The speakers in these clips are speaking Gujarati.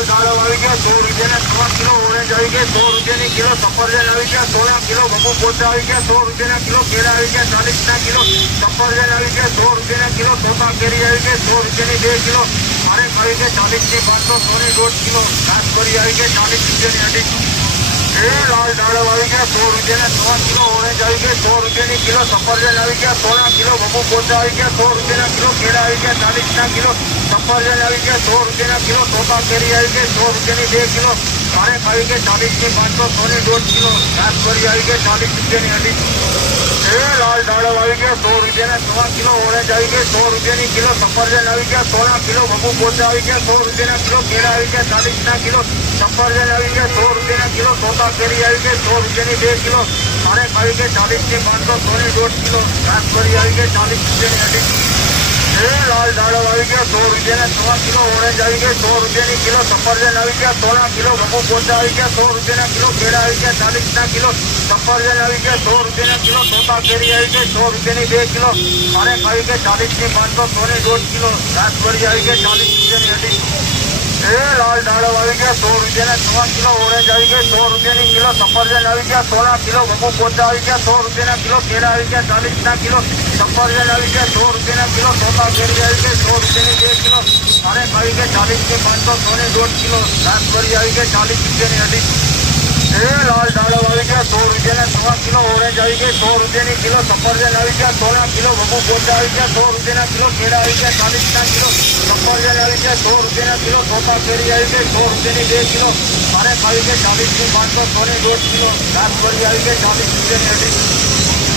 લાલ દાડમ આવી ગયા 100 રૂપિયાના 6 કિલો ઓરેન્જ આવી ગયા 100 રૂપિયાની કિલો સફરજન આવી ગયા 16 કિલો બબુ પોચા આવી ગયા 100 રૂપિયાના કિલો કેળા આવી ગયા 40 ના કિલો સફરજન આવી ગયા 100 રૂપિયાના કિલો તોતા કેરી આવી ગયા 100 રૂપિયાની 2 કિલો ખારેક આવી ગયા 40 ની 500 ની 1.5 કિલો ઘાસભરી આવી ગયા 40 રૂપિયાની અઢી લાલ દાડમ આવી ગયા 100 રૂપિયાના 6 કિલો ઓરેન્જ આવી ગયા 100 રૂપિયાની કિલો સફરજન આવી ગયા 16 કિલો બબુ પોચા આવી ગયા 100 રૂપિયાના કિલો કેળા આવી ગયા 40 ના કિલો સફરજન આવી ગયા 100 રૂપિયાના કિલો તોતા કેરી આવી ગયા 100 રૂપિયાની 2 કિલો ખારેક આવી ગયા 40 ની 500 ની 1.5 કિલો ઘાસભરી આવી ગયા 40 રૂપિયાની અઢી લાલ દાડમ આવી ગયા 100 રૂપિયાના 6 કિલો ઓરેન્જ આવી ગયા 100 રૂપિયાની કિલો સફરજન આવી ગયા 16 કિલો બબુ પોચા આવી ગયા 100 રૂપિયાના કિલો કેળા આવી ગયા 40 ના કિલો સફરજન આવી ગયા 100 રૂપિયાના કિલો તોતા કેરી આવી ગયા 100 રૂપિયાની 2 કિલો ખારેક આવી ગયા 40 ની 500 ની 1.5 કિલો ઘાસભરી આવી ગયા 40 રૂપિયાની અઢી લાલ દાડમ આવી ગયા 100 રૂપિયાના 6 કિલો ઓરેન્જ આવી ગયા 100 રૂપિયાની કિલો સફરજન આવી ગયા 16 કિલો બબુ પોચા આવી ગયા 100 રૂપિયાના કિલો કેળા આવી ગયા 40 ના કિલો સફરજન આવી ગયા 100 રૂપિયાના કિલો તોતા કેરી આવી ગયા 100 રૂપિયાની 2 કિલો ખારેક આવી ગયા 40 ની 500 ની 1.5 કિલો ઘાસભરી આવી ગયા 40 રૂપિયાની અઢી લાલ દાડમ આવી ગયા 100 રૂપિયાના 6 કિલો ઓરેન્જ આવી ગયા 100 રૂપિયાની કિલો સફરજન આવી ગયા 16 કિલો બબુ પોચા આવી ગયા 100 રૂપિયાના કિલો કેળા આવી ગયા 40 ના કિલો સફરજન આવી ગયા 100 રૂપિયાના કિલો તોતા કેરી આવી ગયા 100 રૂપિયાની 2 કિલો ખારેક આવી ગયા 40 ની 500 ની 1.5 કિલો ઘાસભરી આવી ગયા 40 રૂપિયાની અઢી લાલ દાડમ આવી ગયા 100 રૂપિયાના 6 કિલો ઓરેન્જ આવી ગયા 100 રૂપિયાની કિલો સફરજન આવી ગયા 16 કિલો બબુ પોચા આવી ગયા 100 રૂપિયાના કિલો કેળા આવી ગયા 40 ના કિલો સફરજન આવી ગયા 100 રૂપિયાના કિલો તોતા કેરી આવી ગયા 100 રૂપિયાની 2 કિલો ખારેક આવી ગયા 40 ની 500 ની 1.5 કિલો ઘાસભરી આવી ગયા 40 રૂપિયાની અઢી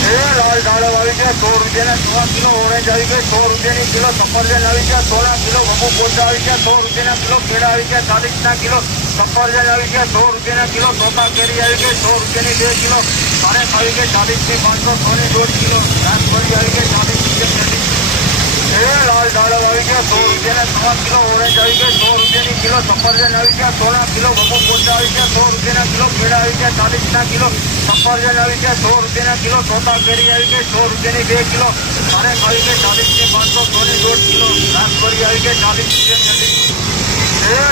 લાલ દાડમ આવી ગયા 100 રૂપિયાના 6 કિલો ઓરેન્જ આવી ગયા 100 રૂપિયાની કિલો સફરજન આવી ગયા 16 કિલો બબુ પોચા આવી ગયા 100 રૂપિયાના કિલો કેળા આવી ગયા 40 ના કિલો સફરજન આવી ગયા 100 રૂપિયાના કિલો તોતા કેરી આવી ગયા 100 રૂપિયાની 2 કિલો ખારેક આવી ગયા 40 ની 500 ની 1.5 કિલો ઘાસભરી આવી ગયા 40 રૂપિયાની અઢી લાલ દાડમ આવી ગયા 100 રૂપિયાના 6 કિલો ઓરેન્જ આવી ગયા 100 રૂપિયાની કિલો સફરજન આવી ગયા 16 કિલો બબુ પોચા આવી ગયા 100 રૂપિયાના કિલો કેળા આવી ગયા 40 ના કિલો સફરજન આવી ગયા 100 રૂપિયાના કિલો તોતા કેરી આવી ગયા 100 રૂપિયાની 2 કિલો ખારેક આવી ગયા 40 ની 500 ની 1.5 કિલો ઘાસભરી આવી ગયા 40 રૂપિયાની અઢી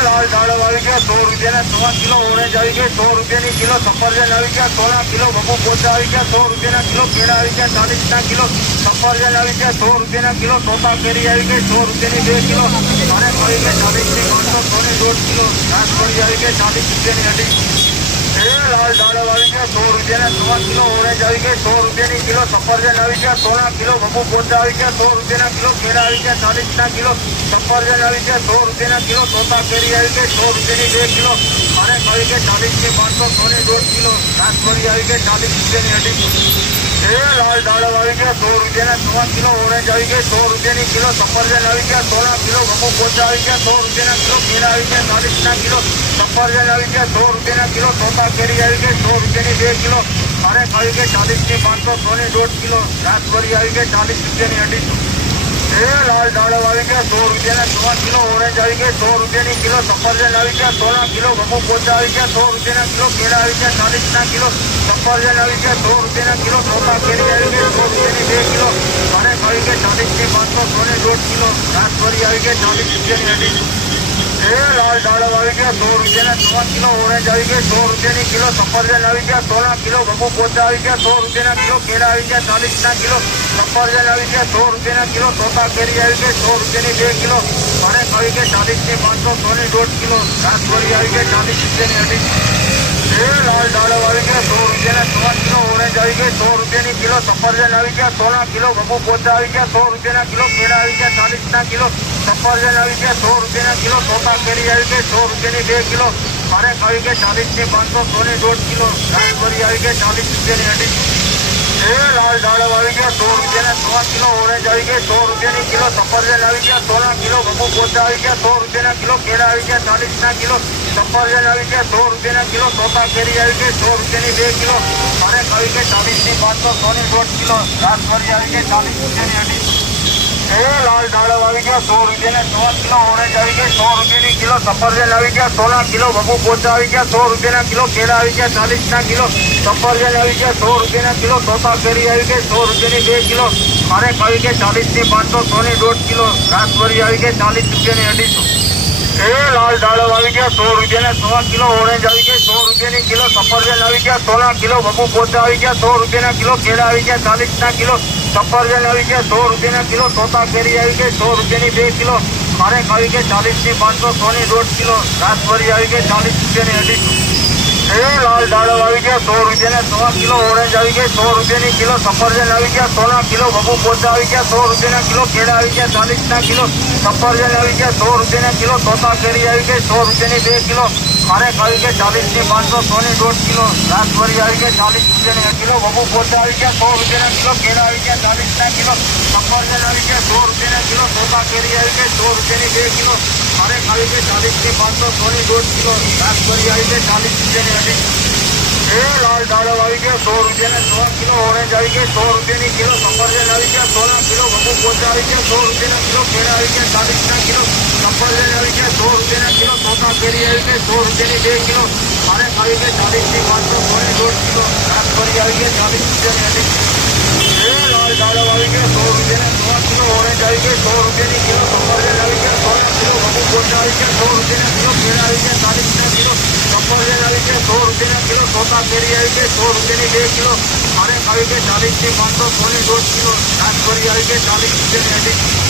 લાલ દાડમ આવી ગયા 100 રૂપિયાના 6 કિલો ઓરેન્જ આવી ગયા 100 રૂપિયાની કિલો સફરજન આવી ગયા 16 કિલો બબુ પોચા આવી ગયા 100 રૂપિયાના કિલો કેળા આવી ગયા 40 ના કિલો સફરજન આવી ગયા 100 રૂપિયાના કિલો તોતા કેરી આવી ગઈ 100 રૂપિયાની 2 કિલો ખારેક આવી ગયા 40 ની 500 ની 1.5 કિલો ઘાસભરી આવી ગયા 40 રૂપિયાની અઢી લાલ દાડમ આવી ગયા 100 રૂપિયાના 6 કિલો ઓરેન્જ આવી ગયા 100 રૂપિયાની કિલો સફરજન આવી ગયા 16 કિલો બબુ પોચા આવી ગયા 100 રૂપિયાના કિલો કેળા આવી ગયા 40 ના કિલો સફરજન આવી ગયા 100 રૂપિયાના કિલો તોતા કેરી આવી ગઈ 100 રૂપિયાની 2 કિલો ખારેક આવી ગયા 40 ની 500 ની 1.5 કિલો ઘાસભરી આવી ગયા 40 રૂપિયાની અઢી લાલ દાડમ આવી ગયા 100 રૂપિયાના 6 કિલો ઓરેન્જ આવી ગયા 100 રૂપિયાની કિલો સફરજન આવી ગયા 16 કિલો બબુ પોચા આવી ગયા 100 રૂપિયાના કિલો કેળા આવી ગયા 40 ના કિલો સફરજન આવી ગયા 100 રૂપિયાના કિલો તોતા કેરી આવી ગઈ 100 રૂપિયાની 2 કિલો ખારેક આવી ગયા 40 ની 500 ની 1.5 કિલો ઘાસભરી આવી ગયા 40 રૂપિયાની અઢી લાલ દાડમ આવી ગયા 100 રૂપિયાના 6 કિલો ઓરેન્જ આવી ગયા 100 રૂપિયાની કિલો સફરજન આવી ગયા 16 કિલો બબુ પોચા આવી ગયા 100 રૂપિયાના કિલો કેળા આવી ગયા 40 ના કિલો સફરજન આવી ગયા 100 રૂપિયાના કિલો તોતા કેરી આવી ગયા 100 રૂપિયાની 2 કિલો ખારેક આવી ગયા 40 ની 500 ની 1.5 કિલો ઘાસભરી આવી ગયા 40 રૂપિયાની અઢી લાલ દાડમ આવી ગયા 100 રૂપિયાના 6 કિલો ઓરેન્જ આવી ગયા 100 રૂપિયાની કિલો સફરજન આવી ગયા 16 કિલો બબુ પોચા આવી ગયા 100 રૂપિયાના કિલો કેળા આવી ગયા 40 ના કિલો સફરજન આવી ગયા 100 રૂપિયાના કિલો તોતા કેરી આવી ગયા 100 રૂપિયાની 2 કિલો ખારેક આવી ગયા 40 ની 500 ની 1.5 કિલો ઘાસભરી આવી ગયા 40 રૂપિયાની અઢી લાલ દાડમ આવી ગયા 100 રૂપિયાના 6 કિલો ઓરેન્જ આવી ગયા 100 રૂપિયાની કિલો સફરજન આવી ગયા 16 કિલો બબુ પોચા આવી ગયા 100 રૂપિયાના કિલો કેળા આવી ગયા 40 ના કિલો સફરજન આવી ગયા 100 રૂપિયાના કિલો તોતા કેરી આવી ગઈ 100 રૂપિયાની 2 કિલો ખારેક આવી ગયા 40 ની 500 ની 1.5 કિલો ઘાસભરી આવી ગયા 40 રૂપિયાની અઢી લાલ દાડમ આવી ગયા 100 રૂપિયાના 6 કિલો ઓરેન્જ આવી ગયા 100 રૂપિયાની કિલો સફરજન આવી ગયા 16 કિલો બબુ પોચા આવી ગયા 100 રૂપિયાના કિલો કેળા આવી ગયા 40 ના કિલો સફરજન આવી ગયા 100 રૂપિયાના કિલો તોતા કેરી આવી ગઈ 100 રૂપિયાની 2 કિલો ખારેક આવી ગયા 40 ની 500 ની 1.5 કિલો ઘાસભરી આવી ગયા 40 રૂપિયાની અઢી લાલ દાડમ આવી ગયા 100 રૂપિયાના 6 કિલો ઓરેન્જ આવી ગયા 100 રૂપિયાની કિલો સફરજન આવી ગયા 16 કિલો બબુ પોચા આવી ગયા 100 રૂપિયાના કિલો કેળા આવી ગયા 40 ના કિલો સફરજન આવી ગયા 100 રૂપિયાના કિલો તોતા કેરી આવી ગઈ 100 રૂપિયાની 2 કિલો ખારેક આવી ગયા 40 ની 500 ની 1.5 કિલો ઘાસભરી આવી ગયા 40 રૂપિયાની અઢી લાલ દાડમ આવી આવી ગયા 100 રૂપિયાના 100 કિલો ઓરેન્જ આવી ગયા 100 રૂપિયાની કિલો સફરજન આવી ગયા 100 કિલો બબુ પોચા આવી ગયા 100 રૂપિયાના કિલો કેળા આવી ગયા 40 કિલો સફરજન આવી ગયા 100 રૂપિયાના કિલો તોતા કેરી આવી ગઈ 100 રૂપિયાની 2 કિલો ખારેક આવી ગઈ 40 ની 500 100 ની 1.5 કિલો રાસબરી આવી ગઈ 40 રૂપિયાની 2.5 લાલ દાડો આવી ગયા 100 રૂપિયાના 100 કિલો ઓરેન્જ આવી ગઈ 100 રૂપિયાની કિલો સફરજન આવી ગયા 100 કિલો બબુ પોચા આવી ગયા 100 રૂપિયાના કિલો કેળા આવી ગયા 40 કિલો સફરજન આવી ગયા 100 રૂપિયાના કિલો તોતા કેરી આવી ગઈ 100 રૂપિયાની 2 કિલો ખારેક આવી ગઈ 40 ની 500 100 ની 1.5 કિલો રાસબરી આવી ગઈ 40 રૂપિયાની 1 કિલો બબુ પોચા આવી ગયા 100 રૂપિયાના કિલો કેળા આવી ગયા 40 કિલો સફરજન આવી ગયા 100 રૂપિયાના કિલો તોતા કેરી આવી ગઈ 100 રૂપિયાની 2 કિલો ખારેક આવી ગઈ 40 ની 500 100 ની 1.5 કિલો રાસબરી આવી ગઈ 40 રૂપિયાની 2 લાલ દાડો આવી ગયો 100 રૂપિયાના 100 કિલો ઓરેન્જ આવી ગઈ 100 રૂપિયાની કિલો સફરજન આવી ગયા 100 કિલો બબુ પોચા આવી ગયા 100 રૂપિયાના કિલો કેળા આવી ગયા 40 કિલો સફરજન આવી ગયા 100 રૂપિયાના કિલો તોતા કેરી આવી ગઈ 100 રૂપિયાની 2 કિલો ખારેક આવી ગઈ 40 ની 500 100 ની 1.5 કિલો રાસબરી આવી ગઈ 40 રૂપિયાની લાલ દાડો આવી ગયો 100 રૂપિયાના 100 કિલો ઓરેન્જ આવી ગઈ 100 રૂપિયાની કિલો સફરજન આવી ગયા 100 કિલો બબુ પોચા આવી ગયા 100 રૂપિયાના કિલો કેળા આવી ગયા 40 કિલો સફરજન આવી ગયા 100 રૂપિયાના કિલો તોતા કેરી આવી ગઈ 100 રૂપિયાની 2 કિલો ખારેક આવી ગઈ 40 ની 500 100 ની 1.5 કિલો રાસબરી આવી ગઈ 40 રૂપિયાની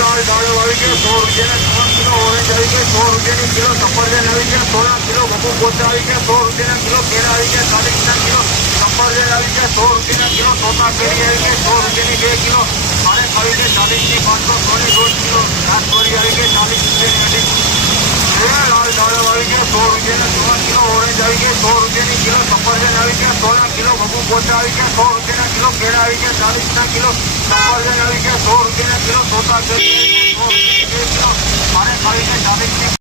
લાલ દાડો આવી ગયો 100 રૂપિયાના 100 કિલો ઓરેન્જ આવી ગઈ 100 રૂપિયાની કિલો સફરજન આવી ગયા 16 કિલો બબુ પોચા આવી ગયા 100 રૂપિયાના કિલો કેળા આવી ગયા 40 કિલો સફરજન આવી ગયા 100 રૂપિયાના કિલો તોતા કેરી આવી ગઈ 100 રૂપિયાની 2 કિલો ખારેક આવી ગઈ 40 ની 500 100 ની 1.5 કિલો રાસબરી આવી ગઈ 40 રૂપિયાની લાલ દાડો આવી ગયો 100 રૂપિયાના 100 કિલો ઓરેન્જ આવી ગયા 100 રૂપિયાની કિલો સફરજન આવી ગયા 16 કિલો બબુ પોચા આવી ગયા 100 રૂપિયાના કિલો કેળા આવી ગયા 40 કિલો સફરજન આવી ગયા 100 રૂપિયાના કિલો તોતા કેરી આવી ગયા 100 રૂપિયાની 2 કિલો ખારેક આવી ગઈ 40 ની